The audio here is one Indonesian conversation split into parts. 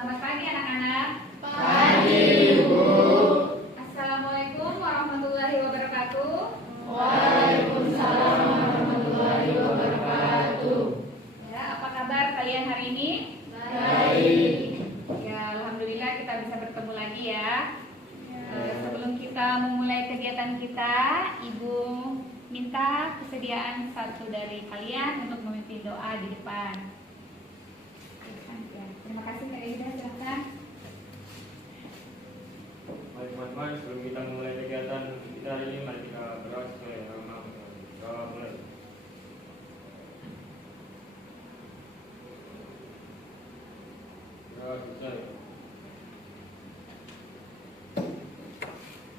Selamat pagi anak-anak. Pagi, Ibu. Assalamualaikum warahmatullahi wabarakatuh. Waalaikumsalam warahmatullahi wabarakatuh. Ya, apa kabar kalian hari ini? Baik. Ya, alhamdulillah kita bisa bertemu lagi ya. Sebelum kita memulai kegiatan kita, Ibu minta kesediaan satu dari kalian untuk memimpin doa di depan. Terima kasih Kak Ida, silakan. Mari teman-teman, sebelum kita mulai kegiatan kita hari ini, mari kita berdoa sesuai nama Tuhan. Doa mulai. Doa selesai.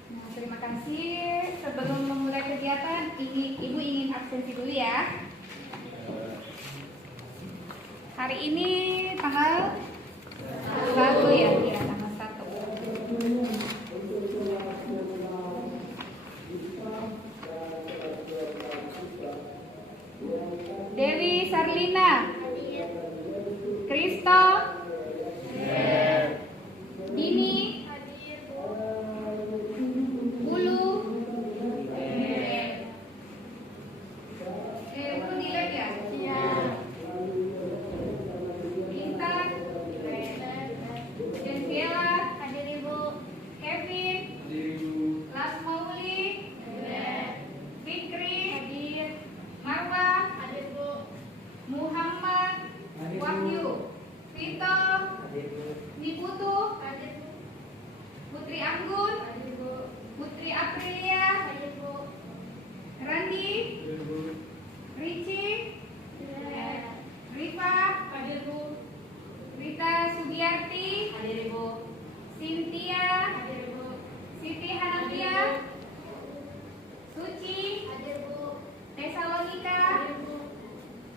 Nah, terima kasih. Sebelum memulai kegiatan, Ibu ingin absensi dulu ya. Hari ini tanggal 1 ya, tanggal 1. Dewi Sarlina, Kristo, Dini, Bulu, Bulu di lab ya? Intan, Denviela, hadir Ibu, Kevin, Lasmauli, Fikri, hadir, Marwa, hadir Bu, Muhammad, Wahyu, Vito, Niputu, hadir Bu, Putri Anggun, hadir Bu, Putri Aprilia, hadir Bu, Randi, Ricci, Rifa, hadir Bu, Rita Sugiyarti, hadir Ibu, Cynthia, hadir Bu, Siti Hanafia, Suci, hadir Bu, Tesalonika, hadir Bu,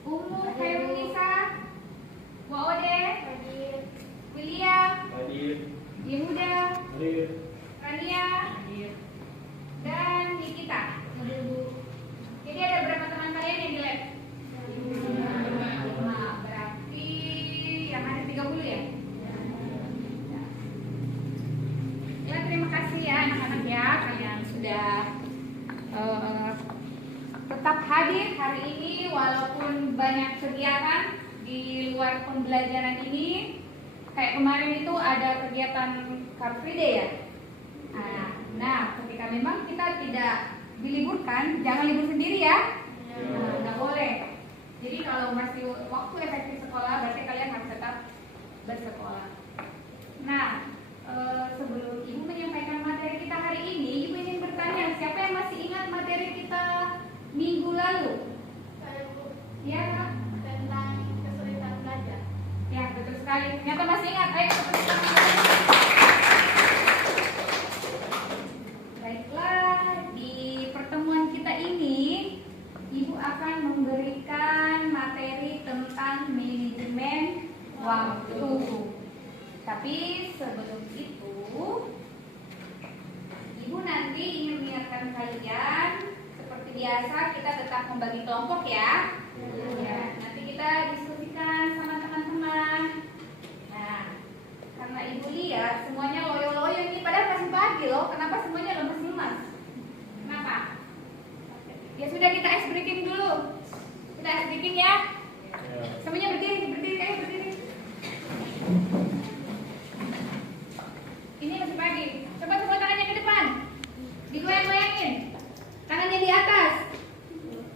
Umu Khairunisa, Waode, hadir, William, Hadir. Yehuda, Hadir. Rania, hadir, dan Nikita, hadir Bu. Jadi ada berapa teman kalian yang di lab? 5. Berarti yang ada 30 ya? Ya, terima kasih ya anak-anak ya, kalian sudah tetap hadir hari ini walaupun banyak kegiatan di luar pembelajaran ini. Kayak kemarin itu ada kegiatan Car Free Day ya. Nah, ketika memang kita tidak diliburkan, jangan libur sendiri ya. Nggak boleh. Jadi kalau masih waktu efektif sekolah, berarti kalian harus tetap bersekolah. Nah, sebelum Ibu menyampaikan materi kita hari ini, Ibu ingin bertanya, siapa yang masih ingat materi kita minggu lalu? Ya, Kak? Tentang kesulitan belajar. Ya, betul sekali. Ternyata masih ingat. Ayo kita berikan tangan. Baiklah, di pertemuan kita ini, Ibu akan memberikan materi tentang manajemen waktu. Tapi sebelum itu, Ibu nanti ingin mengingatkan kalian, seperti biasa kita tetap membagi kelompok ya. Ya, nanti kita diskusikan sama teman-teman. Nah, karena Ibu lihat semuanya loyo-loyo ini, padahal masih pagi loh. Kenapa semuanya lemas-lemas? Kenapa? Ya sudah, kita ice breaking dulu. Kita ice breaking ya. Semuanya berdiri, kayak berdiri. Ini masih pagi. Coba semua tangannya ke depan. Digoyang-goyangin. Tangannya di atas.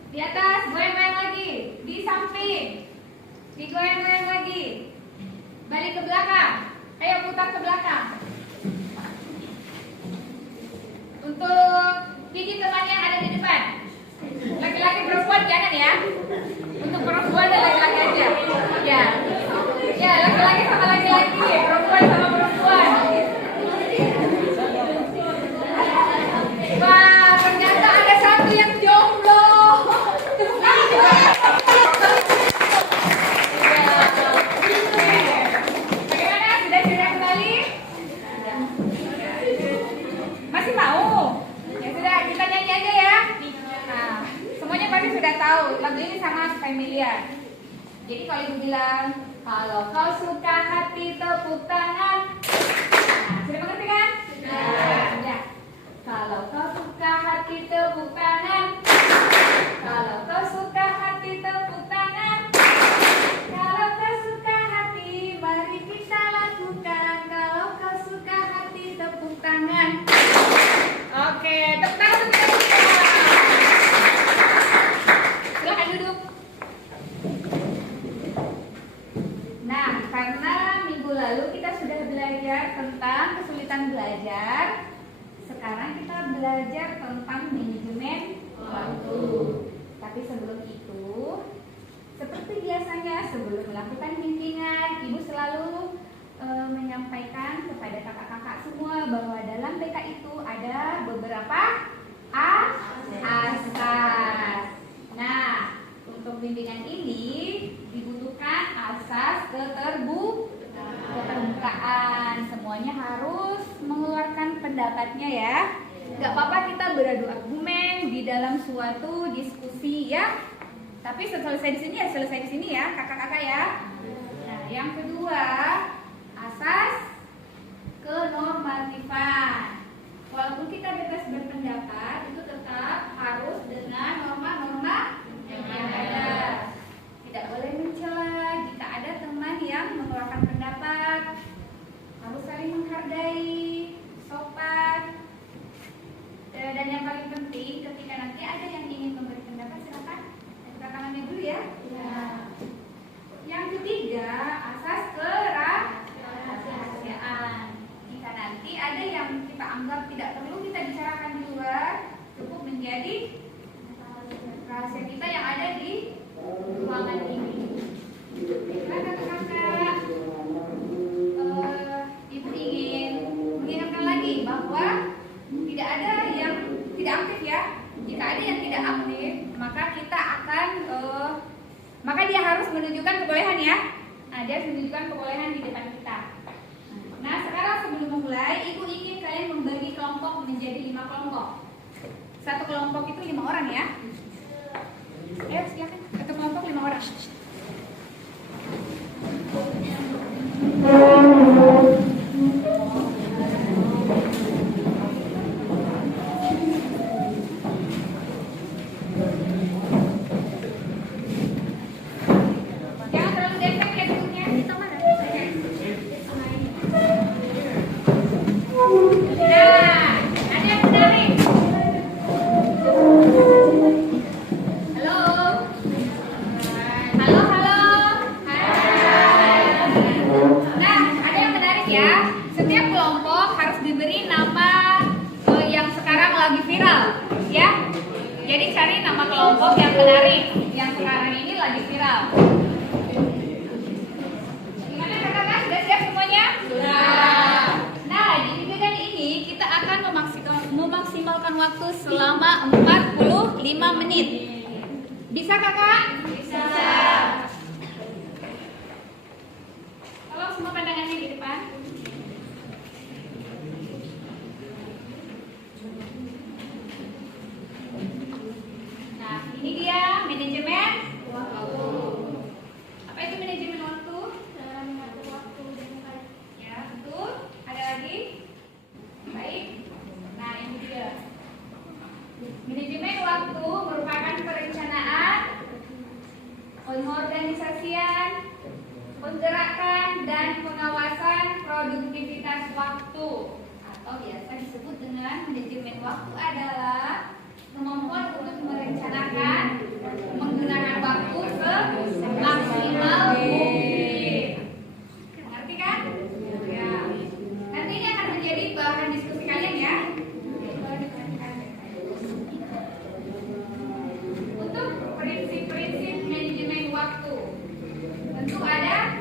Di atas, goyang-goyang lagi. Di samping. Digoyang-goyang lagi. Balik ke belakang. Ayo putar ke belakang. Untuk gigi teman yang ada di depan. Laki-laki perempuan jangan ya. Untuk perempuan dan laki-laki aja. Ya. Ya, laki-laki sama laki-laki, perempuan sama perempuan. Wah, ternyata ada satu yang jomblo. Bagaimana? Sudah kembali? Masih mau? Ya sudah, kita nyanyi aja ya. Nah, semuanya pasti sudah tahu lagu ini sangat familiar. Jadi kalau Ibu bilang Kalau kau suka hati tepuk tangan. Nah, sudah mengerti kan? Sudah. Kalau kau suka hati tepuk tangan. Kalau kau suka hati tepuk tangan. Kalau kau suka hati, mari kita lakukan. Kalau kau suka hati tepuk tangan. Oke, tepuk tangan untuk kita. Silahkan duduk. Nah, karena minggu lalu kita sudah belajar tentang kesulitan belajar, sekarang kita belajar tentang manajemen waktu. Tapi sebelum itu, seperti biasanya sebelum melakukan bimbingan, Ibu selalu menyampaikan kepada kakak-kakak semua bahwa dalam BK itu ada beberapa asas. Nah, untuk bimbingan ini dibutuhkan asas keterbukaan. Semuanya harus mengeluarkan pendapatnya ya. Gak apa-apa kita beradu argumen di dalam suatu diskusi ya. Tapi selesai di sini ya, selesai di sini ya, kakak-kakak ya. Nah, yang kedua, asas kenormatifan. Walaupun kita bebas berpendapat, itu tetap harus dengan norma-norma yang ada. Tidak boleh mencela jika ada teman yang mengeluarkan pendapat. Harus saling menghargai, sopan. Dan yang paling penting, ketika nanti ada yang ingin memberi pendapat, silakan buka tangannya dulu ya. Yang ketiga, asas kerahasiaan. Jika nanti ada yang kita anggap tidak perlu kita bicarakan di luar, cukup menjadi rahasia kita yang ada di ruangan ini. Silakan kakak-kakak. Ibu ingin mengingatkan lagi bahwa tidak ada yang tidak aktif ya. Jika ada yang tidak aktif, maka kita akan maka dia harus menunjukkan kebolehan ya. Nah, dia harus menunjukkan kebolehan di depan kita. Nah, sekarang sebelum memulai, Ibu ingin kalian membagi kelompok menjadi 5 kelompok. Satu kelompok itu 5 orang ya. Ayo silakan. Satu kelompok 5 orang. Jangan terlalu dekat ya duduknya. Kita mana? Nah, ada yang menarik. Halo. Halo, halo. Hai. Nah, ada yang menarik ya. Setiap kelompok harus diberi nama yang sekarang lagi viral, ya. Jadi cari nama kelompok yang menarik, yang sekarang ini lagi viral. Gimana kakak-kakak? Sudah siap semuanya? Sudah. Nah, di bimbingan ini kita akan memaksimalkan waktu selama 45 menit. Bisa kakak? Bisa. Tolong semua pandangannya di depan. Nah, ini dia manajemen waktu. Apa itu manajemen waktu? Cara mengatur waktu dengan baik. Ya, betul. Ada lagi? Baik. Nah, ini dia. Manajemen waktu merupakan perencanaan, pengorganisasian, penggerakan, dan pengawasan produktivitas waktu. Atau biasa disebut dengan manajemen waktu adalah kemampuan untuk merencanakan, menggunakan waktu semaksimal mungkin. Mengerti kan? Ya. Nanti ini akan menjadi bahan diskusi kalian ya. Untuk prinsip-prinsip manajemen waktu, tentu ada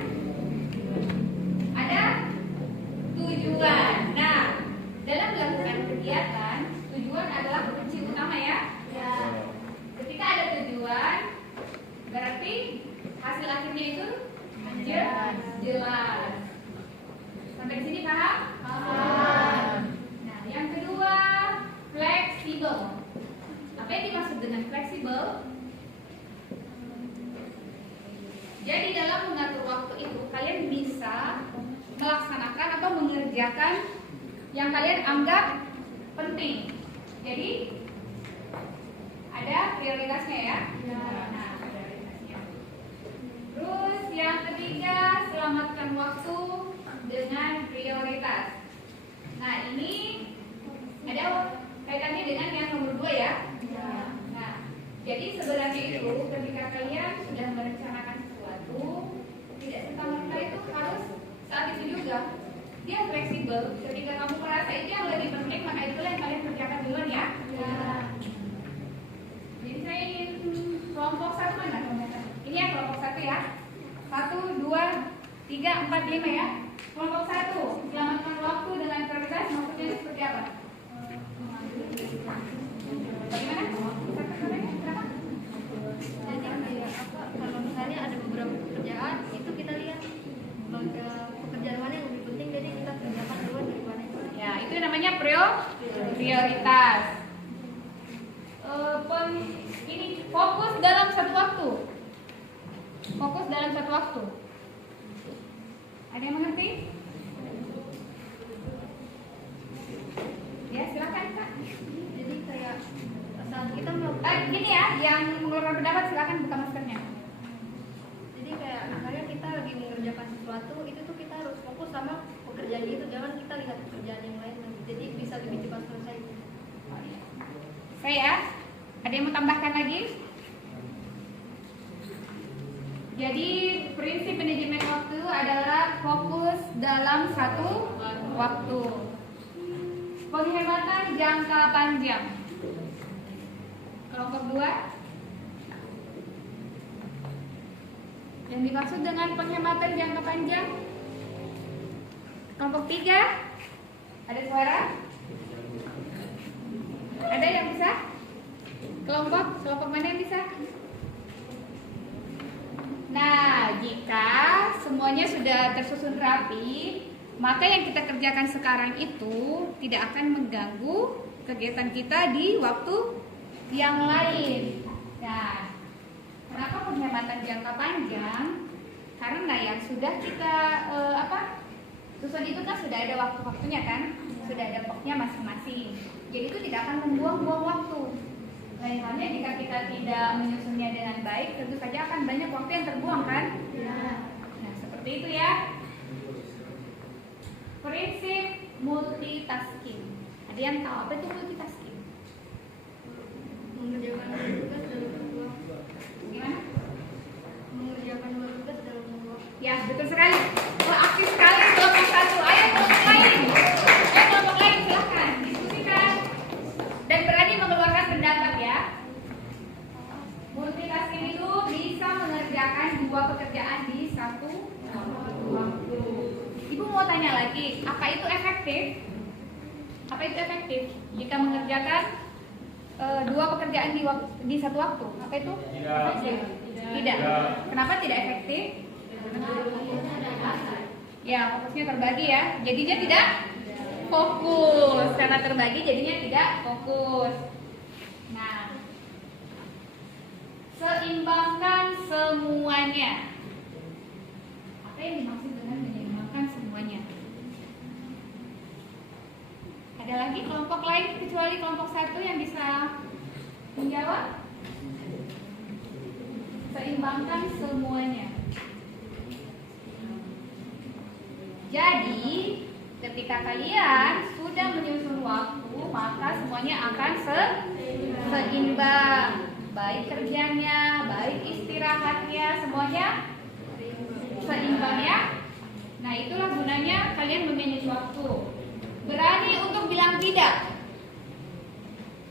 tujuan. Nah, dalam melakukan kegiatan, tujuan adalah kunci utama ya. Ketika ada tujuan, berarti hasil akhirnya itu mengerjakan yang kalian anggap penting. Jadi ada prioritasnya ya. Nah, prioritasnya. Terus yang ketiga, selamatkan waktu dengan prioritas. Nah, ini ada kaitannya dengan yang nomor 2 ya. Nah, jadi sebenarnya itu ketika kalian sudah merencanakan sesuatu, tidak serta-merta itu harus saat itu juga. Dia fleksibel. Ketika kamu merasa itu yang lebih penting, maka itulah yang kalian kerjakan duluan ya. Jadi saya ingin kelompok 1 mana teman-teman? Ini ya kelompok 1 ya. 1, 2, 3, 4, 5 ya. Kelompok 1, selamatkan waktu dengan prioritas, maksudnya seperti apa? Bagaimana? Kenapa? Jadi kayak apa? Kalau misalnya ada beberapa pekerjaan, itu kita lihat pekerjaan mana yang lebih penting, jadi kita kerjakan duluan daripada itu. Ya, itu namanya prioritas. Ini fokus dalam satu waktu. Fokus dalam satu waktu. Ada yang mengerti? Ya, silakan Kak. Jadi kayak saat kita melakukan Gini ya, yang mengeluarkan pendapat silakan buka maskernya. Jadi kayak misalnya kita lagi mengerjakan sesuatu, itu tuh kita harus fokus sama pekerjaan itu, jangan kita lihat pekerjaan yang lain. Jadi bisa lebih cepat selesai. Saya, ada yang mau tambahkan lagi? Jadi prinsip manajemen waktu adalah fokus dalam satu waktu. Penghematan jangka panjang. Kelompok 2. Yang dimaksud dengan penghematan jangka panjang. Kelompok 3. Ada suara? Ada yang bisa? Kelompok mana yang bisa? Nah, jika semuanya sudah tersusun rapi, maka yang kita kerjakan sekarang itu tidak akan mengganggu kegiatan kita di waktu yang lain. Nah, kenapa penghematan jangka panjang? Karena yang sudah kita susun itu kan sudah ada waktu-waktunya kan, sudah ada poknya masing-masing. Jadi itu tidak akan membuang-buang waktu. Lain halnya jika kita tidak menyusunnya dengan baik, tentu saja akan banyak waktu yang terbuang kan? Nah, seperti itu ya. Prinsip multitasking. Ada yang tahu apa itu multitasking? Mengerjakan dua tugas dalam satu waktu. Gimana? Mengerjakan dua tugas dalam satu waktu. Ya, betul sekali. Wah, aktif sekali kelompok 1. Ayo kelompok lain. Kelompok lain silahkan diskusikan dan berani mengeluarkan pendapat ya. Multitasking itu bisa mengerjakan 2 pekerjaan di satu waktu. Ibu mau tanya lagi, apa itu efektif? Apa itu efektif jika mengerjakan 2 pekerjaan di satu waktu? Apa itu? Tidak. Tidak. Kenapa tidak efektif? Ya, fokusnya terbagi ya. Jadinya tidak fokus. Karena terbagi jadinya tidak fokus. Nah, seimbangkan semuanya. Apa yang dimaksud dengan menyeimbangkan semuanya? Ada lagi kelompok lain kecuali kelompok 1 yang bisa menjawab? Seimbangkan semuanya. Jadi, ketika kalian sudah menyusun waktu, maka semuanya akan seimbang. Baik kerjanya, baik istirahatnya, semuanya seimbang ya. Nah, itulah gunanya kalian memanage waktu. Berani untuk bilang tidak.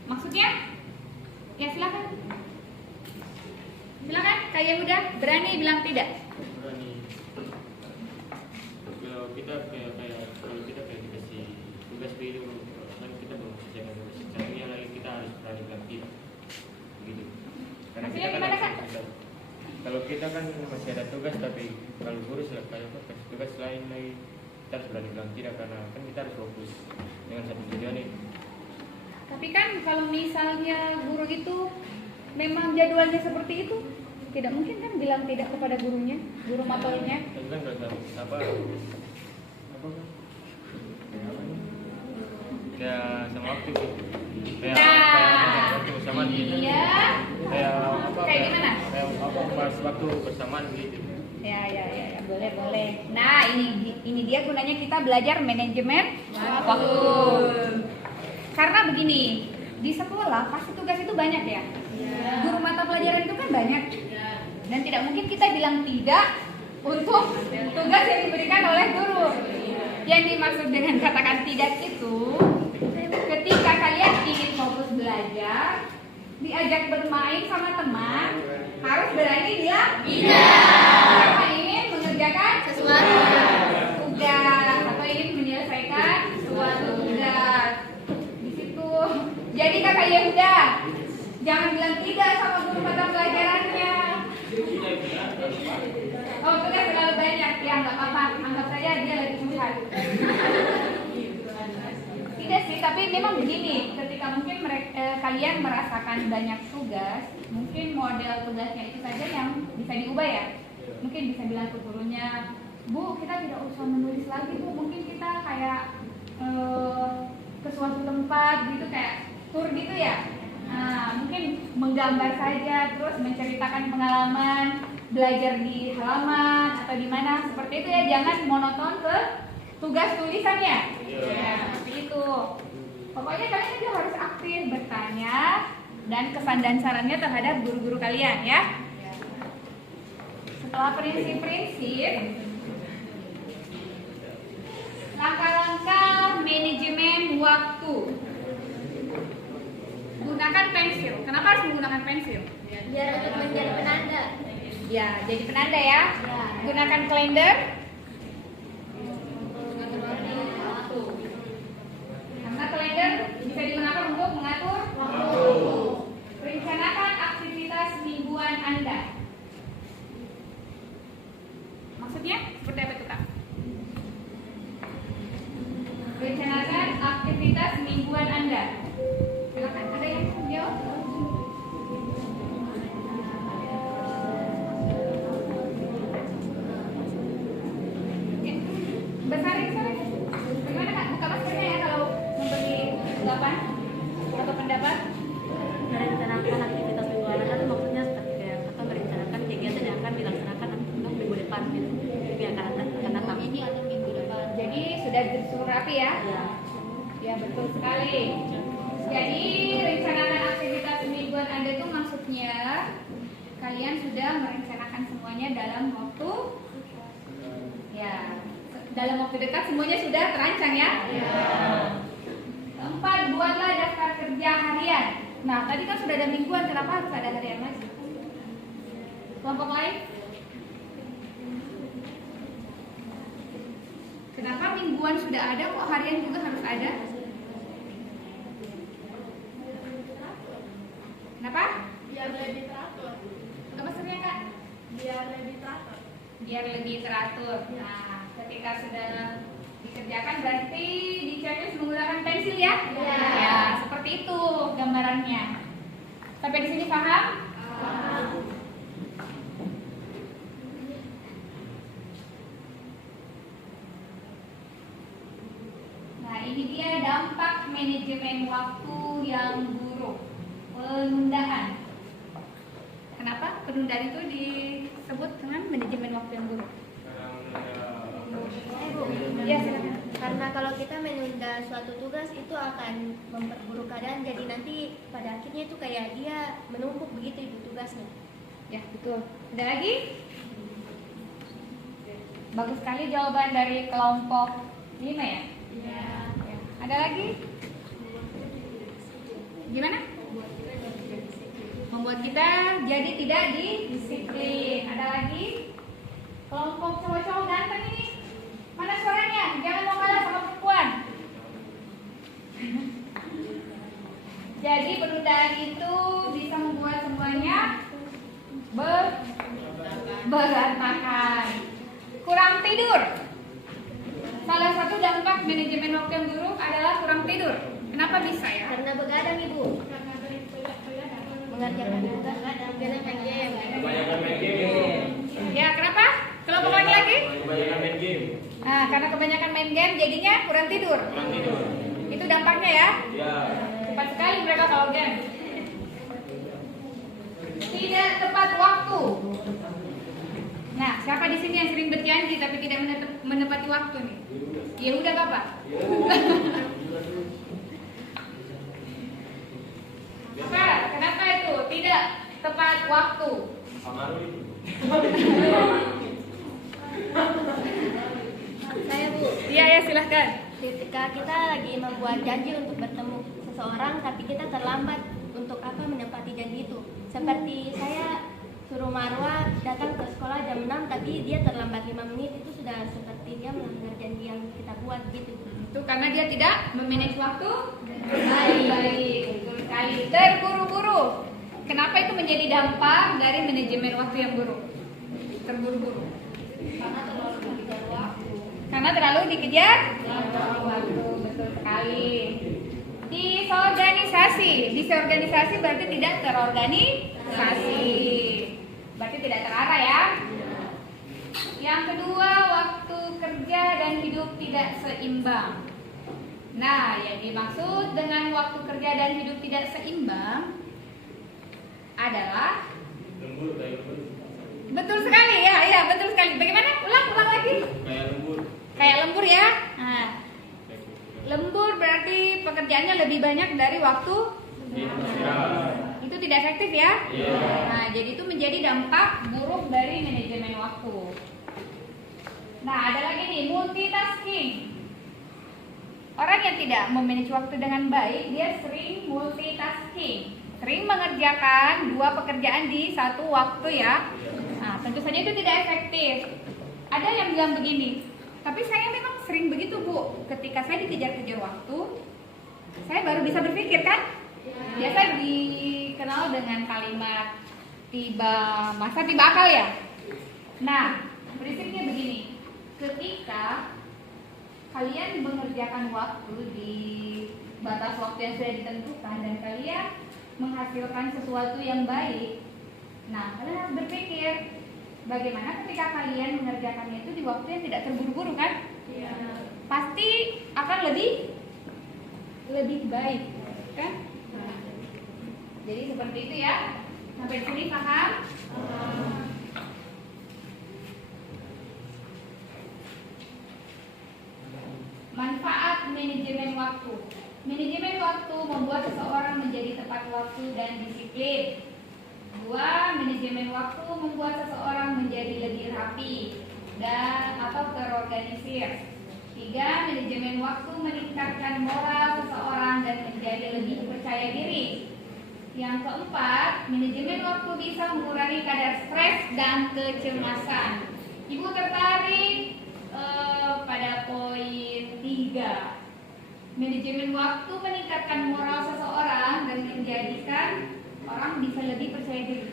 Maksudnya? Ya, silakan. Silakan, kalian udah berani bilang tidak. Berani. Kalau kita kayak dikasih tugas itu kan kita belum selesaikan tugas. Caranya lagi kita harus berani bilang tidak. Begitu. Karena Maksudnya kita gimana, kan Kak? kalau kita kan masih ada tugas, tapi kalau guru kayak kasih tugas lain lagi, kita harus berani bilang tidak karena kan kita harus fokus dengan satu tujuan ini. Tapi kan kalau misalnya guru itu memang jadwalnya seperti itu, tidak mungkin kan bilang tidak kepada gurunya, guru motornya. Tapi kan kalau apa tidak sama waktu gitu. Nah, waktu bersamaan gitu. iya. Kayak apa? Kayak gimana? Kayak apa pas waktu bersamaan gitu. Ya, boleh, boleh. Nah, ini dia gunanya kita belajar manajemen waktu. Karena begini, di sekolah pasti tugas itu banyak ya. Guru mata pelajaran itu kan banyak. Dan tidak mungkin kita bilang tidak untuk tugas yang diberikan oleh guru. Yang dimaksud dengan katakan tidak itu, ketika kalian ingin fokus belajar, diajak bermain sama teman, harus berani bilang tidak. Karena ingin mengerjakan sesuatu tugas atau ingin menyelesaikan suatu tugas. Di situ. Jadi Kakak Yehuda, jangan bilang tidak sama guru mata pelajarannya. Oh, tugas terlalu banyak, ya nggak apa-apa, anggap saja dia lagi curhat. Tidak sih, tapi memang begini, ketika mungkin kalian merasakan banyak tugas, mungkin model tugasnya itu saja yang bisa diubah ya. Mungkin bisa bilang ke gurunya, Bu, kita tidak usah menulis lagi Bu, mungkin kita kayak ke suatu tempat gitu, kayak tur gitu ya. Nah, mungkin menggambar saja, terus menceritakan pengalaman belajar di halaman atau di mana, seperti itu ya, jangan monoton ke tugas tulisannya. Ya, seperti itu. Pokoknya kalian juga harus aktif bertanya dan kesan dan sarannya terhadap guru-guru kalian ya. Setelah prinsip-prinsip, langkah-langkah manajemen waktu. Gunakan pensil. Kenapa harus menggunakan pensil? Biar untuk menjadi penanda. Ya, jadi penanda ya. Gunakan kalender. Karena kalender bisa digunakan untuk mengatur waktu. Rencanakan aktivitas mingguan Anda. Maksudnya seperti apa itu, Kak? Rencanakan aktivitas mingguan Anda. Silakan, ada yang jawab? Besarin. Bagaimana Kak? Buka maskernya ya kalau memberi tanggapan atau pendapat. Merencanakan aktivitas mingguan itu maksudnya seperti kayak kita merencanakan kegiatan yang akan dilaksanakan untuk minggu depan gitu. Yang akan datang. Ini atau minggu depan. Jadi sudah disusun rapi ya? Ya, betul sekali. Jadi rencanakan aktivitas mingguan Anda itu maksudnya kalian sudah merencanakan semuanya dalam waktu dalam waktu dekat, semuanya sudah terancang ya? Keempat, buatlah daftar kerja harian. Nah, tadi kan sudah ada mingguan, kenapa harus ada harian lagi? Kelompok lain? Kenapa mingguan sudah ada, kok harian juga harus ada? Kenapa? Biar lebih teratur. Apa maksudnya Kak? Biar lebih teratur. Biar lebih teratur. Nah, ketika sudah dikerjakan berarti dicari menggunakan pensil ya? Ya, seperti itu gambarannya. Sampai di sini paham? Nah, ini dia dampak manajemen waktu yang buruk. Penundaan. Kenapa penundaan itu disebut dengan manajemen waktu yang buruk? Ya, silakan. Karena kalau kita menunda suatu tugas itu akan memperburuk keadaan, jadi nanti pada akhirnya itu kayak dia menumpuk begitu ibu tugasnya. Ya, betul. Ada lagi? Bagus sekali jawaban dari kelompok 5 ya? Ya. Ada lagi? Gimana? Membuat kita jadi tidak disiplin. Ada lagi? Kelompok cowok-cowok ganteng ini. Mana suaranya? Jangan mau kalah sama perempuan. Jadi penundaan itu bisa membuat semuanya berantakan. Kurang tidur. Salah satu dampak manajemen waktu yang buruk adalah kurang tidur. Kenapa bisa ya? Karena begadang ibu. Mengerjakan tugas kadang yang Kebanyakan main game. Ya, kenapa? Kelompok lagi? Kebanyakan main game. Nah, karena kebanyakan main game jadinya kurang tidur. Kurang tidur. Itu dampaknya ya. Ya. Cepat sekali mereka kalau game. Tidak tepat waktu. Nah, siapa di sini yang sering berjanji tapi tidak menepati waktu nih? Ya udah Bapak. Sekarang, kenapa itu tidak tepat waktu? Saya Bu, Iya ya silahkan. ketika kita lagi membuat janji untuk bertemu seseorang tapi kita terlambat untuk menepati janji itu. Seperti saya suruh Marwa datang ke sekolah jam 6 tapi dia terlambat 5 menit, itu sudah seperti dia melanggar janji yang kita buat gitu. Itu karena dia tidak memanage waktu baik. Betul sekali. Terburu-buru. Kenapa itu menjadi dampak dari manajemen waktu yang buruk? Terburu-buru. Karena terlalu dikejar waktu. Betul sekali. Disorganisasi berarti tidak terorganisasi. Berarti tidak terarah ya. Yang kedua, waktu kerja dan hidup tidak seimbang. Nah, yang dimaksud dengan waktu kerja dan hidup tidak seimbang adalah betul sekali ya, betul sekali. Bagaimana? Ulang lagi. Kayak lembur ya. Nah, lembur berarti pekerjaannya lebih banyak dari waktu. Itu tidak efektif ya. Nah, jadi itu menjadi dampak buruk dari manajemen waktu. Nah, ada lagi nih, multitasking. Orang yang tidak memanage waktu dengan baik, dia sering multitasking, sering mengerjakan 2 pekerjaan di satu waktu ya. Nah, tentu saja itu tidak efektif. Ada yang bilang begini, tapi saya memang sering begitu Bu, ketika saya dikejar-kejar waktu, saya baru bisa berpikir kan. Biasa dikenal dengan kalimat masa tiba akal ya. Nah, prinsipnya begini, ketika kalian mengerjakan waktu di batas waktu yang sudah ditentukan dan kalian menghasilkan sesuatu yang baik, nah kalian harus berpikir bagaimana ketika kalian mengerjakannya itu di waktu yang tidak terburu-buru kan? Ya. Pasti akan lebih baik kan? Nah, jadi seperti itu ya. Sampai sini paham? Manfaat manajemen waktu. Manajemen waktu membuat seseorang menjadi tepat waktu dan disiplin. 2. Manajemen waktu membuat seseorang menjadi lebih rapi dan atau terorganisir. 3. Manajemen waktu meningkatkan moral seseorang dan menjadi lebih percaya diri. Yang keempat, manajemen waktu bisa mengurangi kadar stres dan kecemasan. Ibu tertarik pada poin 3. Manajemen waktu meningkatkan moral seseorang dan menjadikan orang bisa lebih percaya diri.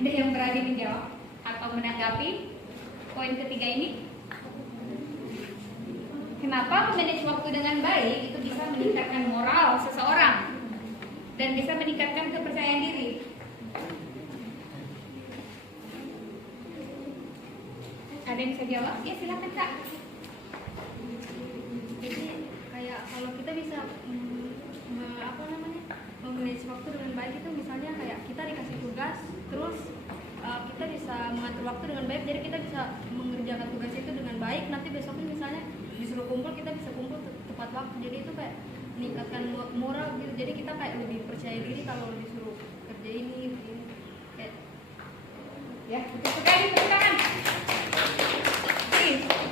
Ada yang berani menjawab atau menanggapi poin ketiga ini? Kenapa memanage waktu dengan baik itu bisa meningkatkan moral seseorang dan bisa meningkatkan kepercayaan diri? Ada yang bisa jawab? Ya silakan Kak. Jadi kayak kalau kita bisa memanage waktu dengan baik itu misalnya kayak kita dikasih tugas terus kita bisa mengatur waktu dengan baik, jadi kita bisa mengerjakan tugas itu dengan baik, nanti besoknya misalnya disuruh kumpul kita bisa kumpul tepat waktu, jadi itu kayak meningkatkan moral gitu, jadi kita kayak lebih percaya diri kalau disuruh kerja ini kayak Ya, betul sekali, tepuk tangan.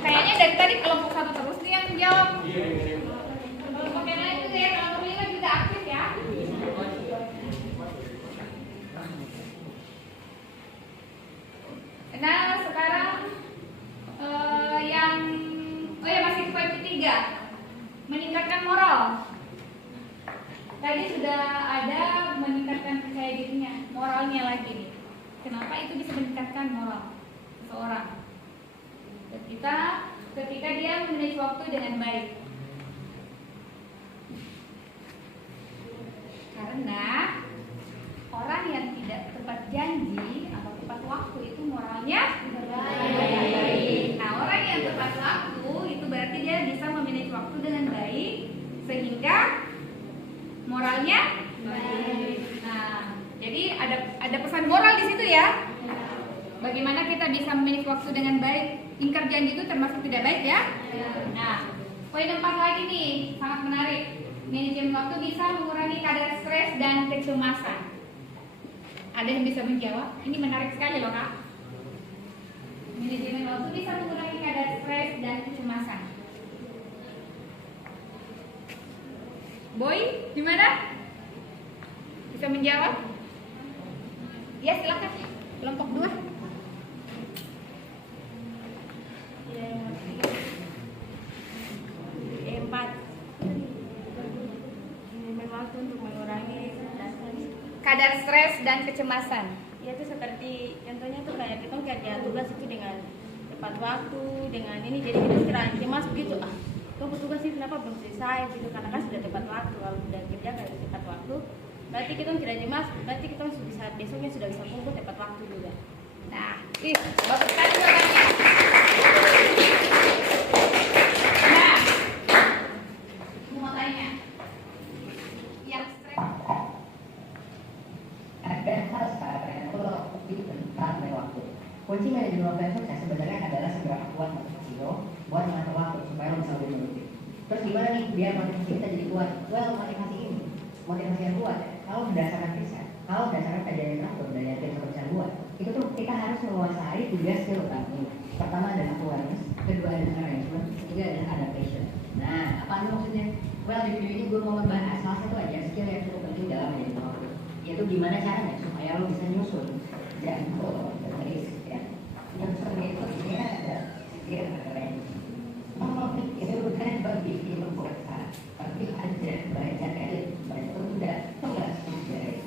Kayaknya dari tadi kelompok 1 terus nih yang jawab. Kelompok yang lain juga ya, kelompok 5 juga aktif ya. Nah, sekarang masih poin ketiga, meningkatkan moral. Tadi sudah ada meningkatkan percaya dirinya, moralnya lagi nih. Kenapa itu bisa meningkatkan moral seseorang? Ketika dia memanage waktu dengan baik. Karena orang yang tidak tepat janji atau tepat waktu itu moralnya baik. Nah, orang yang tepat waktu itu berarti dia bisa memanage waktu dengan baik sehingga Moralnya? Nah, jadi ada pesan moral di situ ya. Bagaimana kita bisa memiliki waktu dengan baik? Ingkar janji itu termasuk tidak baik ya? Nah, poin 4 lagi nih, sangat menarik. Manajemen waktu bisa mengurangi kadar stres dan kecemasan. Ada yang bisa menjawab? Ini menarik sekali loh Kak. Manajemen waktu bisa mengurangi kadar stres dan kecemasan. Boy, gimana? Bisa menjawab? Ya silakan. Kelompok 2. Empat. Manajemen waktu untuk mengurangi Kadar stres dan kecemasan. ya itu seperti contohnya tuh kayak kita kerja tugas itu dengan tepat waktu dengan ini jadi kita kira cemas begitu tuh tugas sih kenapa belum selesai gitu karena kan sudah tepat waktu kalau sudah kerja kayak tepat waktu berarti kita tidak cemas berarti kita bisa besoknya sudah bisa kumpul tepat waktu juga. Nah, bagus sekali jawabannya. Nah, mau tanya, yang stres ada hal sekarang itu tentang waktu. Kunci manajemen waktu yang sukses sebenarnya adalah seberapa kuat motivasi lo buat mengatur waktu supaya lo bisa lebih produktif. Terus gimana nih biar motivasi kita jadi kuat? Well, motivasi yang kuat kalau berdasarkan riset, kalau berdasarkan kajian yang terakhir dari yang kita bisa buat, itu tuh kita harus menguasai 3 skill utama. Pertama adalah awareness, kedua adalah arrangement, ketiga adalah adaptation. Nah, apa maksudnya? Well, di video ini gue mau membahas salah satu aja skill yang cukup penting dalam manajemen waktu, yaitu gimana caranya supaya lo bisa nyusun dan dari ya nyusun itu ya ada skill arrange. Itu bukan bagi film besar, tapi aja belajar elit, belajar tunda, tugas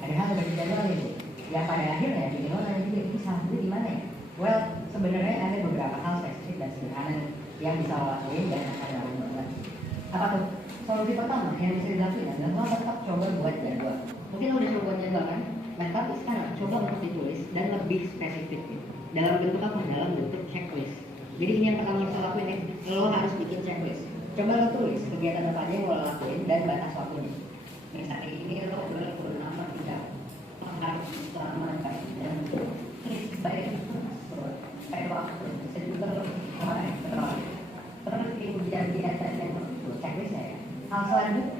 ada hal dari jadwal ini. Ya pada akhirnya bikin lo nanti bisa di mana ya? Well, sebenarnya ada beberapa hal spesifik dan sederhana yang bisa lo lakuin dan akan lakuin banget. Apa tuh? Solusi pertama yang bisa dilakuin adalah lo tetap coba buat jadwal. Mungkin lo udah coba buat jadwal kan? Nah tapi sekarang coba untuk ditulis dan lebih spesifik dalam bentuk apa? Dalam bentuk checklist. Jadi ini yang pertama harus lo lakuin ya. Lo harus bikin checklist. Coba lo tulis kegiatan apa aja yang lo lakuin dan batas waktunya. Misalnya ini lo udah nomor 3 harus selama baik dan baik kayak waktu juga lo terus kemudian di atasnya checklist ya. Hal selanjutnya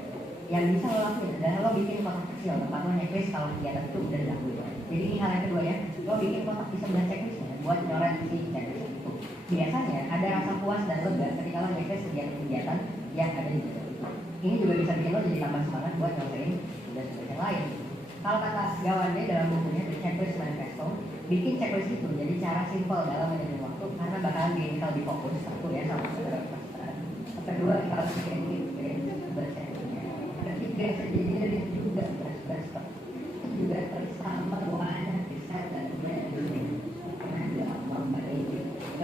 yang bisa lo lakuin adalah lo bikin kotak kecil tempat lo checklist kalau kegiatan itu udah dilakuin. Jadi ini hal yang kedua ya, lo bikin kotak di sebelah checklistnya buat nyoret si checklist itu. Biasanya ada rasa puas dan lega ketika lo checklist kegiatan yang ada di situ. Ini juga bisa bikin lo jadi tambah semangat buat nyelesain tugas-tugas yang lain. Kalau kata Gawannya dalam bukunya The Checklist Manifesto, bikin checklist itu jadi cara simpel dalam manajemen waktu karena bakalan bikin kita lebih fokus. Satu ya sama kedua kalau ketiga jadi juga juga bersama doanya bisa dan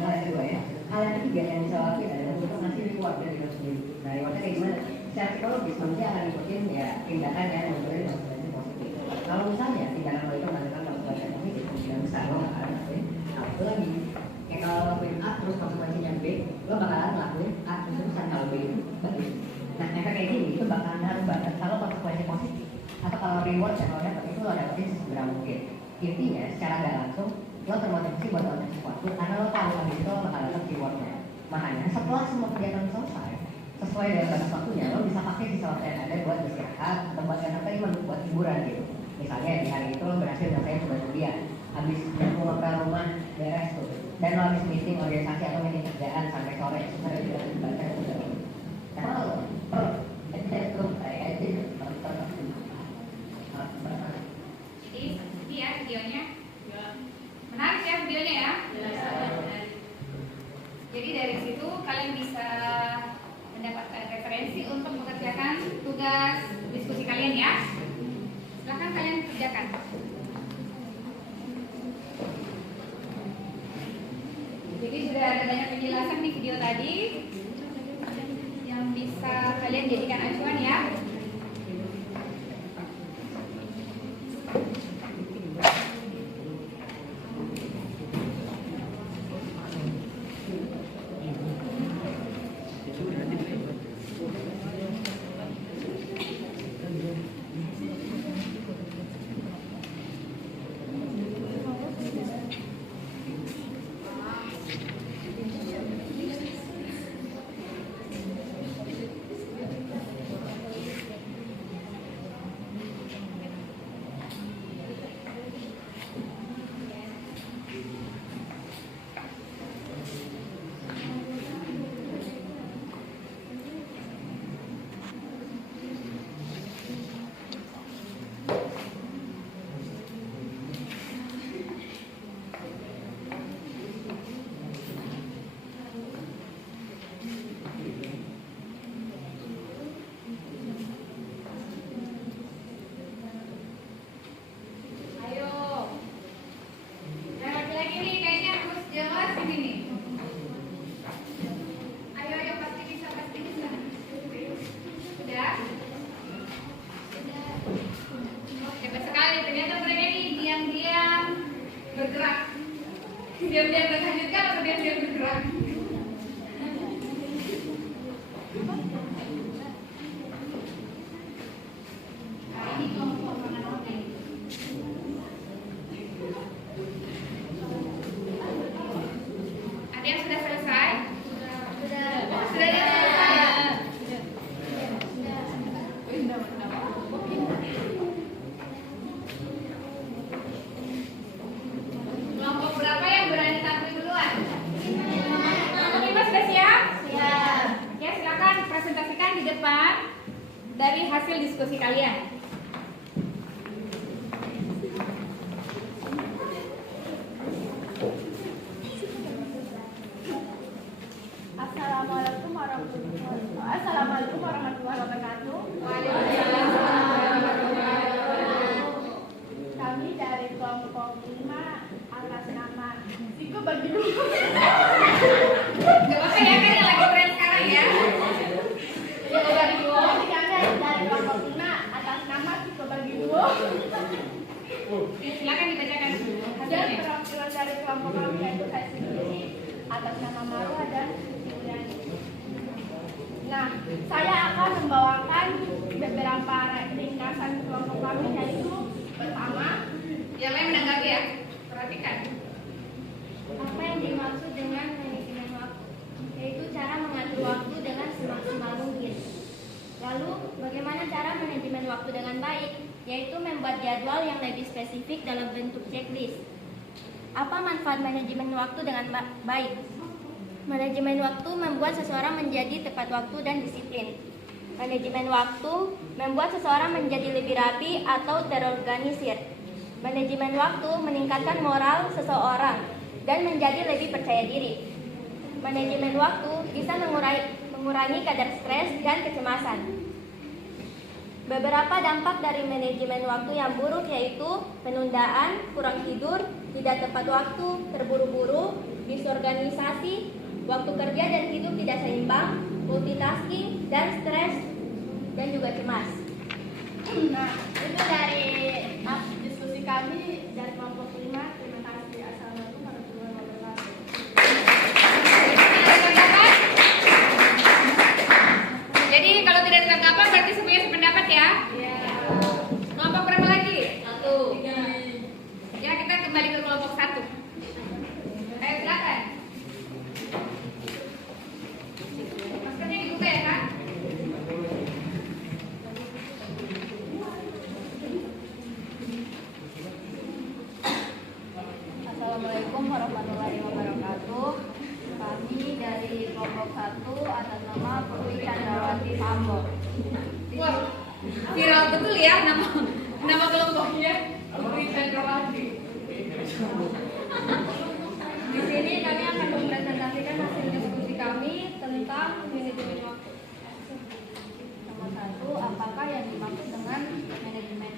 hal yang kedua ya. Hal yang ketiga yang bisa lakuin adalah untuk ngasih reward dari lo sendiri. Nah rewardnya kayak gimana? Secara psikologis manusia akan ikutin ya tindakan yang memberi motivasi positif. Kalau misalnya tindakan lo itu menghasilkan motivasi positif yang besar lo nggak akan lakuin itu lagi. Kayak kalau lo lakuin A terus konsekuensinya B, lo bakalan lakuin A terus-terusan kalau B itu bagus. Nah efek kayak gini itu bakalan harus banget kalau konsekuensi positif atau kalau reward yang lo dapat itu lo dapetin segera mungkin. Intinya secara nggak langsung lo termotivasi buat melakukan sesuatu karena lo tahu habis itu lo bakal dapat rewardnya. Makanya setelah semua kegiatan selesai sesuai dengan batas waktunya lo bisa pakai sisa waktu yang ada buat beristirahat atau buat entertainment, buat hiburan gitu. Misalnya di hari itu lo berhasil nyelesain tugas kuliah, habis pulang ke rumah beres tuh, dan lo habis meeting organisasi atau meeting kerjaan sampai sore selesai juga baca tugas. Jadi ini ya videonya. Menarik ya videonya ya. Jadi dari situ kalian bisa mendapatkan referensi untuk mengerjakan tugas diskusi kalian ya. Silahkan kalian kerjakan. Jadi sudah ada banyak penjelasan di video tadi yang bisa kalian jadikan acuan ya. dari hasil diskusi kalian. Assalamualaikum warahmatullahi wabarakatuh. Kami dari kelompok 5 atas nama Siko bagi dua. Gak apa-apa ya, kan yang lagi tren sekarang ya. Kami dari kelompok 5 atas nama Siko bagi dua. Silakan dibacakan Dan hasilnya. perwakilan dari kelompok kami yaitu saya sendiri atas nama Marwa dan Siti Wulandari. Nah, saya akan membawakan beberapa ringkasan kelompok kami, yaitu pertama, Yang lain menanggapi ya. Perhatikan. apa yang dimaksud dengan manajemen waktu, yaitu cara mengatur waktu dengan semaksimal mungkin. Lalu, bagaimana cara manajemen waktu dengan baik, yaitu membuat jadwal yang lebih spesifik dalam bentuk checklist. Apa manfaat manajemen waktu dengan baik? Manajemen waktu membuat seseorang menjadi tepat waktu dan disiplin. Manajemen waktu membuat seseorang menjadi lebih rapi atau terorganisir. Manajemen waktu meningkatkan moral seseorang dan menjadi lebih percaya diri. Manajemen waktu bisa mengurangi kadar stres dan kecemasan. Beberapa dampak dari manajemen waktu yang buruk yaitu penundaan, kurang tidur, tidak tepat waktu, terburu-buru, disorganisasi, waktu kerja dan hidup tidak seimbang, multitasking, dan stres, dan juga cemas. Nah, itu dari diskusi kami dari kelompok 5. Terima kasih. Assalamualaikum warahmatullahi wabarakatuh. Ada tanggapan? Jadi kalau tidak ada tanggapan berarti semuanya sependapat ya. Kelompok berapa lagi? 1. Ya, kita kembali ke kelompok 1. Ayo silakan. Maskernya dibuka ya, Kak? Assalamualaikum warahmatullahi wabarakatuh. Kami dari kelompok 1 atas nama Putri Chandrawati Sambo. Wah, viral betul ya nama kelompoknya. Putri Chandrawati. Di sini kami akan mempresentasikan hasil diskusi kami tentang manajemen waktu. Nomor 1, apakah yang dimaksud dengan manajemen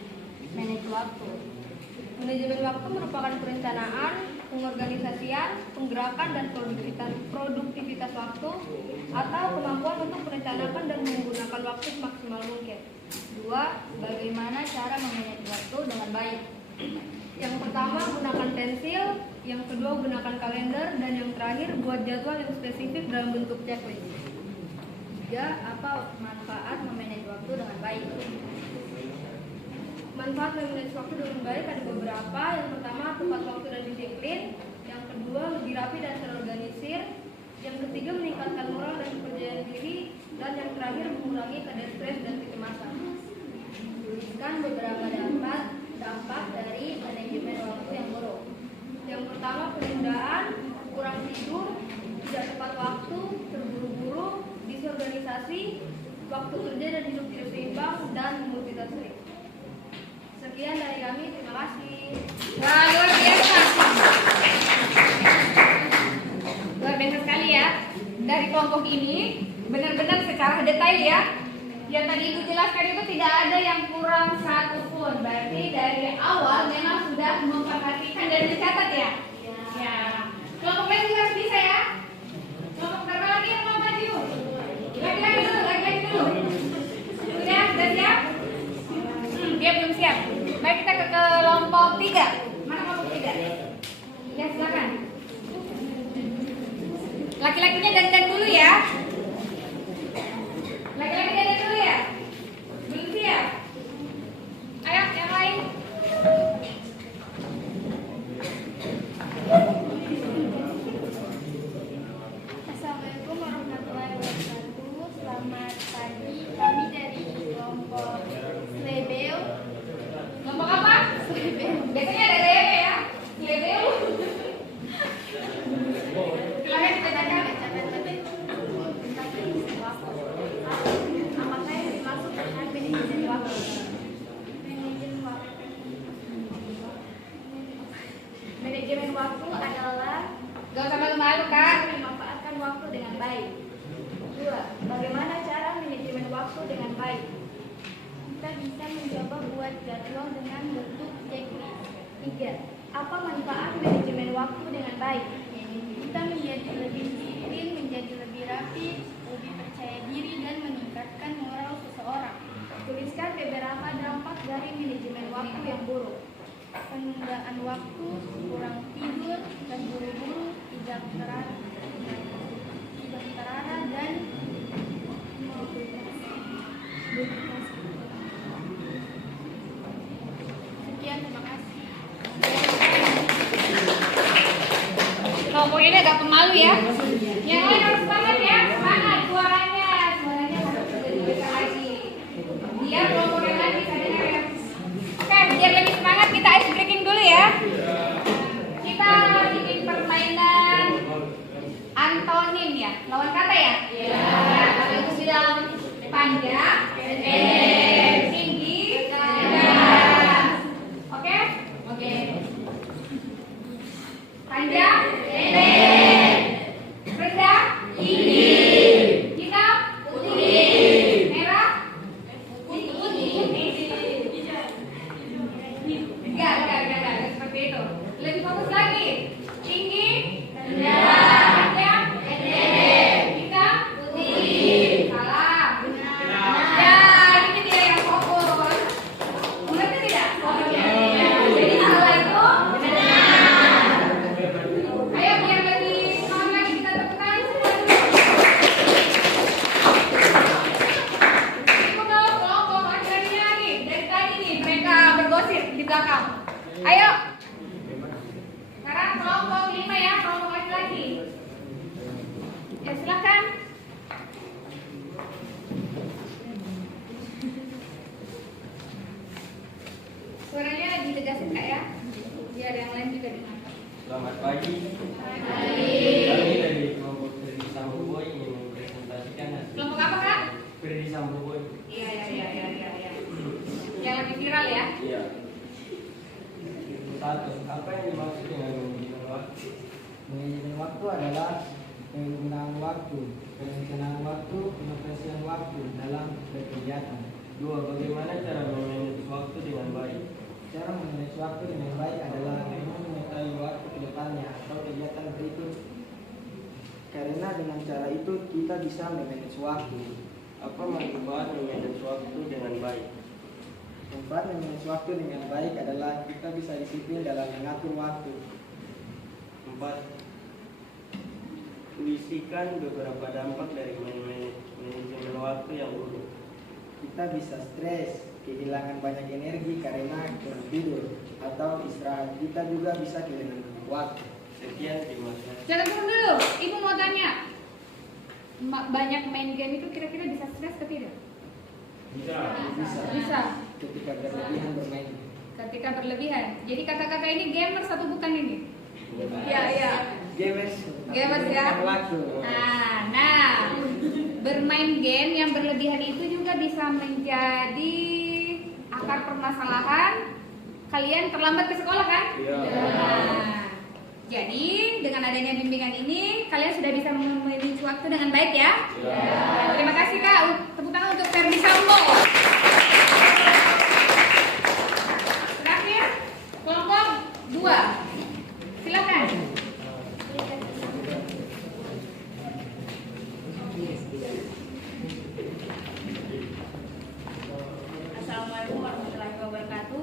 waktu? Manajemen waktu merupakan perencanaan, pengorganisasian, penggerakan dan produktivitas waktu atau kemampuan untuk merencanakan dan menggunakan waktu semaksimal mungkin. 2. Bagaimana cara memanage waktu dengan baik? Yang pertama, gunakan pensil. Yang kedua, gunakan kalender. Dan yang terakhir, buat jadwal yang spesifik dalam bentuk checklist. 3. Apa manfaat memanage waktu dengan baik? Manfaat memanage waktu dengan baik ada beberapa. Yang pertama, tepat waktu dan disiplin. Yang kedua, lebih rapi dan terorganisir. Yang ketiga, meningkatkan moral dan kepercayaan diri. Dan yang terakhir, mengurangi kadar stres dan kecemasan. Tuliskan beberapa dampak dari manajemen waktu yang buruk. Yang pertama, penundaan, kurang tidur, tidak tepat waktu, terburu-buru, disorganisasi, waktu kerja dan hidup tidak seimbang, dan multitasking. Sekian dari kami, terima kasih. Wah, luar biasa. Luar biasa sekali ya. Dari kelompok ini benar-benar secara detail ya. Yang tadi Ibu jelaskan itu tidak ada yang kurang satu pun. Berarti dari awal memang sudah memperhatikan dan mencatat ya. Ya. Kelompok lain juga harus bisa ya. Kelompok berapa lagi yang mau maju? Lagi-lagi dulu. Sudah siap? Dia belum siap. Baik, kita ke kelompok 3. Mana kelompok 3? Ya, silakan. Laki-lakinya dandan dulu ya. Laki-laki dandan dulu ya. Belum siap. Ayo, yang lain. Apa manfaat manajemen waktu dengan baik? Kita menjadi lebih disiplin, menjadi lebih rapi, lebih percaya diri, dan meningkatkan moral seseorang. Tuliskan beberapa dampak dari manajemen waktu yang buruk. Penundaan waktu, kurang tidur, dan buru-buru, tidak terarah, dan sekian, terima kasih. Kelompok ini agak pemalu ya. Yang lain harus semangat ya, semangat suaranya harus juga dibaca lagi. Dia kelompok yang lain bisa dengar ya. Oke, biar lebih semangat kita ice breaking dulu ya. Kita bikin permainan antonim ya, lawan kata ya. Iya. Kalau itu bilang panjang, tinggi, rendah. Oke? Oke. Panjang, rendah, tinggi, hitam, putih, merah, putih. Enggak, seperti itu. Lebih fokus lagi. Tinggi, rendah, panjang, hitam, putih. Salah. Ya, ini dia yang fokus. Mengerti tidak? Jadi salah itu benar. Ayo biar lebih semangat lagi kita tepukan semua dulu. Ikut dong kelompok laki-lakinya lagi. Dari tadi nih mereka bergosip di belakang. Ayo. Sekarang kelompok 5 ya, kelompok laki-laki. Ya silakan. Suaranya ditegasin Kak ya, biar yang lain juga dengar. Selamat pagi. Pagi. Kami dari kelompok Freddy Sambo Boy ingin mempresentasikan hasil. Kelompok apa Kak? Freddy Sambo Boy. Iya. Yang lebih viral ya. Iya. Satu, apa yang dimaksud dengan manajemen waktu? Manajemen waktu adalah penggunaan waktu, perencanaan waktu, pengoperasian waktu dalam berkegiatan. Dua, bagaimana cara memanage waktu dengan baik? Cara memanage waktu dengan baik adalah dengan mengetahui waktu ke depannya atau kegiatan berikut. Karena dengan cara itu kita bisa memanage waktu. Apa manfaat memanage waktu dengan baik? Manfaat memanage waktu dengan baik adalah kita bisa disiplin dalam mengatur waktu. 4. Tuliskan beberapa dampak dari manajemen waktu yang buruk. Kita bisa stres, kehilangan banyak energi karena kurang tidur, atau istirahat. Kita juga bisa kehilangan waktu. Sekian, terima kasih. Jangan turun dulu. Ibu mau tanya. Banyak main game itu kira-kira bisa stres atau tidak? Bisa. Ketika berlebihan bermain. Ketika berlebihan. Jadi kakak-kakak ini gamers atau bukan ini? Iya. Gamers Ya. waktu. Nah, bermain game yang berlebihan itu juga bisa menjadi akar permasalahan. Kalian terlambat ke sekolah kan? Iya. Nah, jadi dengan adanya bimbingan ini, kalian sudah bisa memanage waktu dengan baik ya? Terima kasih Kak. Tepuk tangan untuk Freddy Sambo. Terakhir, kelompok 2. Silakan. Assalamualaikum warahmatullahi wabarakatuh.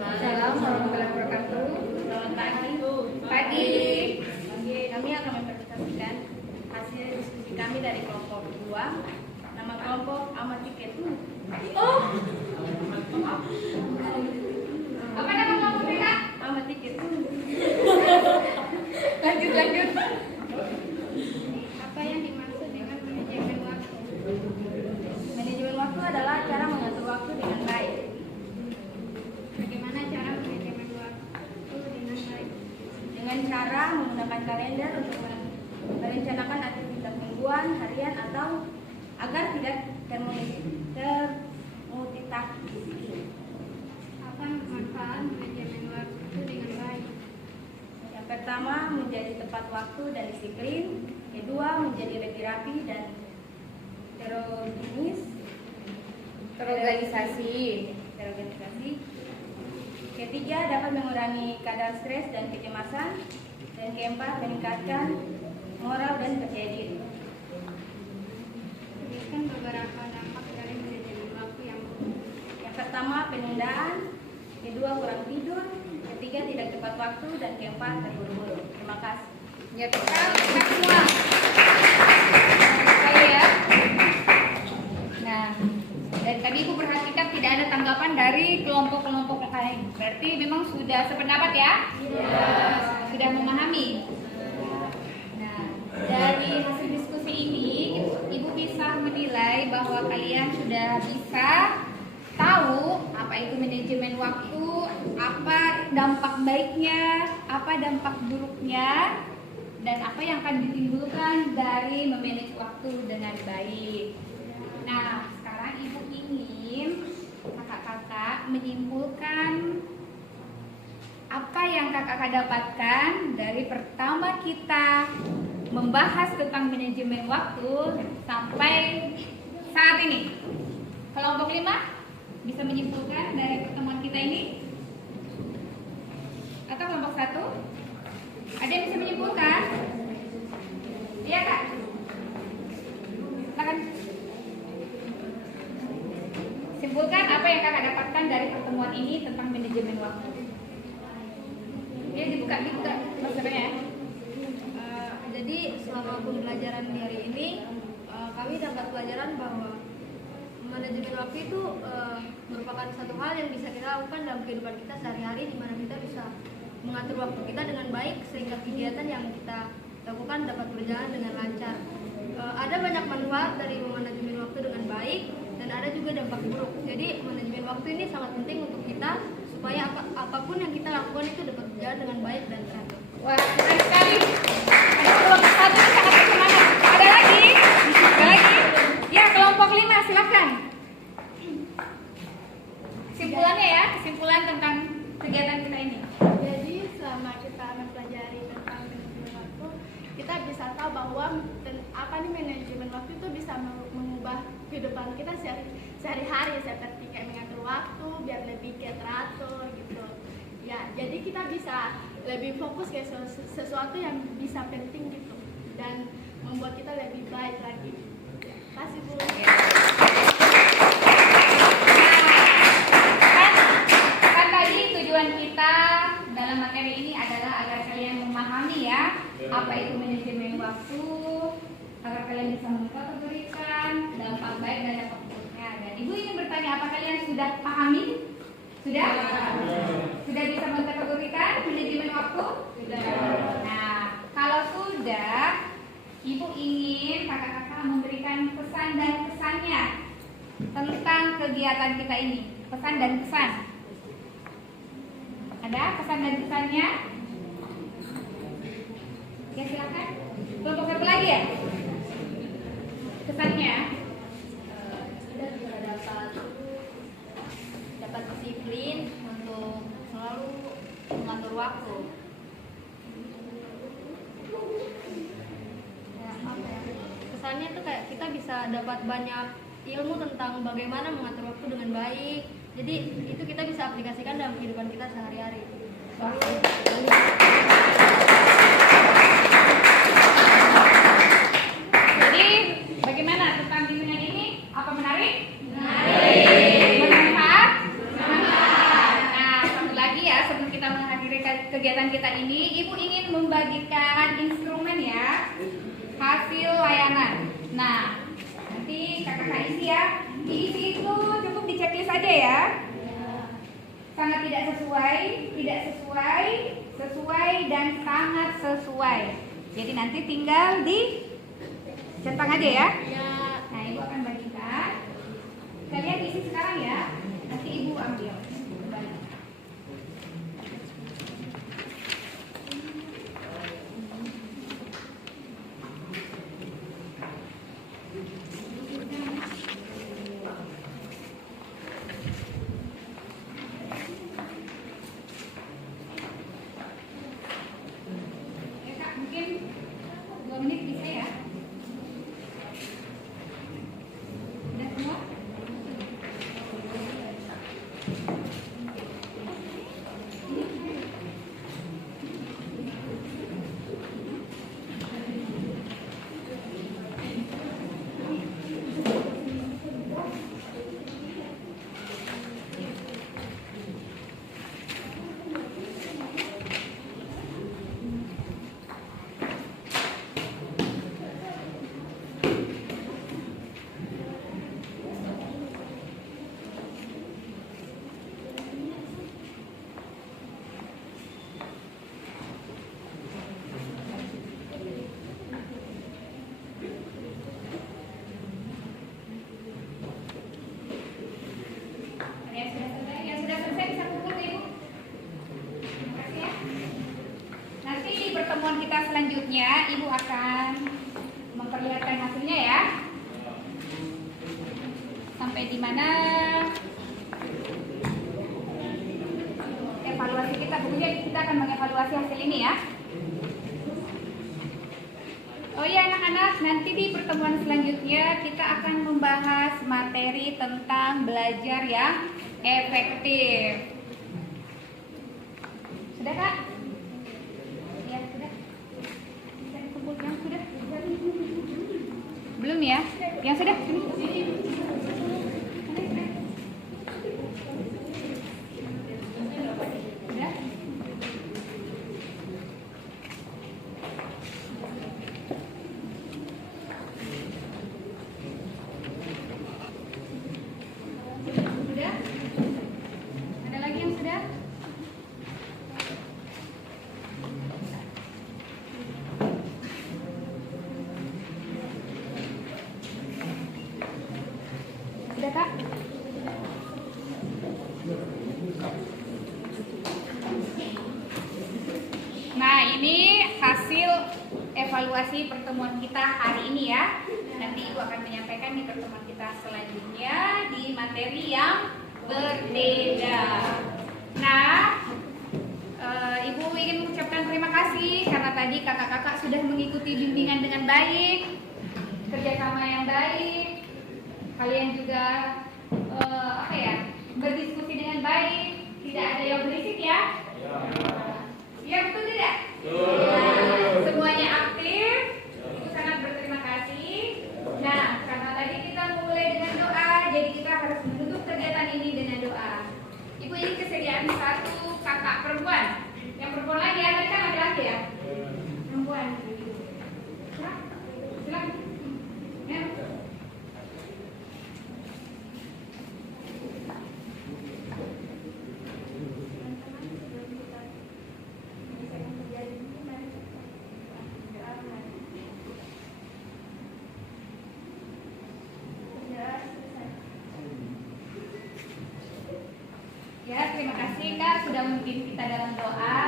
Assalamualaikum warahmatullahi wabarakatuh. Selamat pagi. Pagi. Kami akan mempresentasikan hasil diskusi kami dari kelompok 2. Nama kelompok Amati Ketu. Apa nama kelompok mereka? Amati Ketu. Lanjut. Apa yang dimaksud dengan manajemen waktu? Manajemen waktu adalah cara mengatur waktu dengan baik. Bagaimana cara manajemen waktu dengan baik? Dengan cara menggunakan kalender untuk merencanakan aktivitas mingguan, harian, atau agar tidak termultitask. Apa manfaat manajemen waktu dengan baik? Yang pertama, menjadi tepat waktu dan disiplin. Kedua, menjadi lebih rapi dan terorganisasi. Ketiga, dapat mengurangi kadar stres dan kecemasan. Dan keempat, meningkatkan moral dan percaya diri. Berikan beberapa dampak dari manajemen waktu yang pertama, penundaan. Kedua, kurang tidur. Ketiga, tidak tepat waktu. Dan keempat, terburu-buru. Terima kasih. Ya, kita semua. Sekali ya. Nah, dan tadi Ibu perhatikan tidak ada tanggapan dari kelompok-kelompok lain. Berarti memang sudah sependapat ya? Sudah memahami. Nah, dari hasil diskusi ini, Ibu bisa menilai bahwa kalian sudah bisa tahu apa itu manajemen waktu, apa dampak baiknya, apa dampak buruknya, dan apa yang akan ditimbulkan dari memanage waktu dengan baik. Nah, sekarang Ibu ingin kakak-kakak menyimpulkan apa yang kakak-kakak dapatkan dari pertama kita membahas tentang manajemen waktu sampai saat ini. Kelompok 5 bisa menyimpulkan dari pertemuan kita ini? Atau kelompok 1? Ada yang bisa menyimpulkan? Iya Kak? Silakan. Simpulkan apa yang kakak dapatkan dari pertemuan ini tentang manajemen waktu. Ya, dibuka maksudnya ya. Jadi selama pembelajaran di hari ini, kami dapat pelajaran bahwa manajemen waktu itu merupakan satu hal yang bisa kita lakukan dalam kehidupan kita sehari-hari, di mana kita bisa mengatur waktu kita dengan baik sehingga kegiatan yang kita lakukan dapat berjalan dengan lancar. Ada banyak manfaat dari manajemen waktu dengan baik dan ada juga dampak buruk. Jadi manajemen waktu ini sangat penting untuk kita supaya apapun yang kita lakukan itu dapat berjalan dengan baik dan teratur. Wah, keren sekali. Ada kelompok 1 yang sangat bersemangat. Ada lagi? Ada lagi? Ya, kelompok 5 silakan. Kesimpulannya ya, kesimpulan tentang kegiatan kita ini. Jadi selama kita mempelajari tentang manajemen waktu, kita bisa tahu bahwa apa nih manajemen waktu itu bisa mengubah kehidupan kita sehari-hari, seperti kayak mengatur waktu biar lebih teratur gitu. Ya, jadi kita bisa lebih fokus ke sesuatu yang bisa penting gitu dan membuat kita lebih baik lagi. Terima kasih Bu. Kan tadi tujuan kita dalam materi ini adalah agar kalian memahami ya apa itu manajemen waktu, agar kalian bisa mengkategorikan dampak baik dan dampak buruknya. Dan Ibu ingin bertanya, apa kalian sudah pahami? Sudah? Sudah bisa mengkategorikan manajemen waktu? Sudah. Nah, kalau sudah, Ibu ingin kakak-kakak memberikan pesan dan kesannya tentang kegiatan kita ini. Pesan dan kesan. Ada pesan dan kesannya? Ya, silakan. Kelompok 1 lagi ya? Kesannya? Kita juga dapat disiplin untuk selalu mengatur waktu. Ya, apa ya? Kesannya tuh kayak kita bisa dapat banyak ilmu tentang bagaimana mengatur waktu dengan baik. Jadi itu kita bisa aplikasikan dalam kehidupan kita sehari-hari. Jadi bagaimana tentang bimbingan ini? Apa menarik? Menarik. Bermanfaat? Bermanfaat. Nah, satu lagi ya, sebelum kita mengakhiri kegiatan kita ini, Ibu ingin membagikan instrumen ya, hasil layanan. Nah, nanti kakak-kakak isi ya. Diisi itu cukup di checklist aja ya. Sangat tidak sesuai, sesuai dan sangat sesuai. Jadi nanti tinggal centang aja ya. Nah, Ibu akan bagikan. Kalian isi sekarang ya. Nanti Ibu ambil kembali. Ya Kak, mungkin 2 menit bisa ya. Udah semua? sampai di mana? Evaluasi kita, bukunya kita akan mengevaluasi hasil ini ya. Oh iya anak-anak, nanti di pertemuan selanjutnya kita akan membahas materi tentang belajar yang efektif. Sudah Kak? Ya sudah. Bisa dikumpul yang sudah? Belum ya? Yang sudah? Sini. Sudah? Sudah? Ada lagi yang sudah? Sudah Kak? Nah ini hasil evaluasi pertemuan kita hari ini ya. Nanti Ibu akan menyampaikan di pertemuan kita selanjutnya di materi yang berbeda. Nah, Ibu ingin mengucapkan terima kasih karena tadi kakak-kakak sudah mengikuti bimbingan dengan baik, kerjasama yang baik. Kalian juga berdiskusi dengan baik, tidak ada yang berisik ya. Ya betul tidak? Semuanya aktif, itu sangat berterima kasih. Nah, karena tadi kita mulai dengan doa, jadi kita harus menutup kegiatan ini dengan doa. Ibu ini kesediaan satu kakak perempuan. Yang perempuan lagi ya, tadi kan laki-laki ya? Perempuan. Silakan. Ya. Ya, terima kasih Kak sudah memimpin kita dalam doa.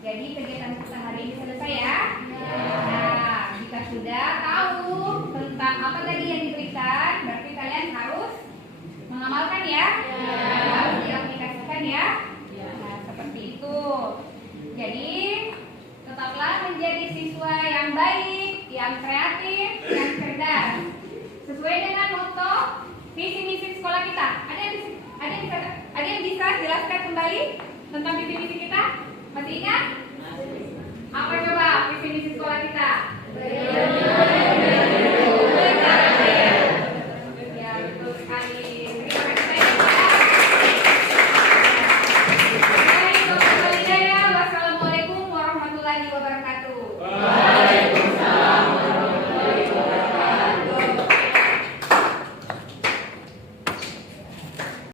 Jadi kegiatan kita hari ini selesai ya. Nah, jika sudah tahu tentang apa tadi yang diberikan, berarti kalian harus mengamalkan ya. Harus diaplikasikan ya. Nah, seperti itu. Jadi tetaplah menjadi siswa yang baik, yang kreatif, yang cerdas. Sesuai dengan motto visi misi sekolah kita. Ada yang bisa jelaskan kembali tentang visi misi kita? Masih ingat? Apa coba visi misi sekolah kita? Ya, betul sekali. Terima kasih. Wassalamualaikum warahmatullahi wabarakatuh.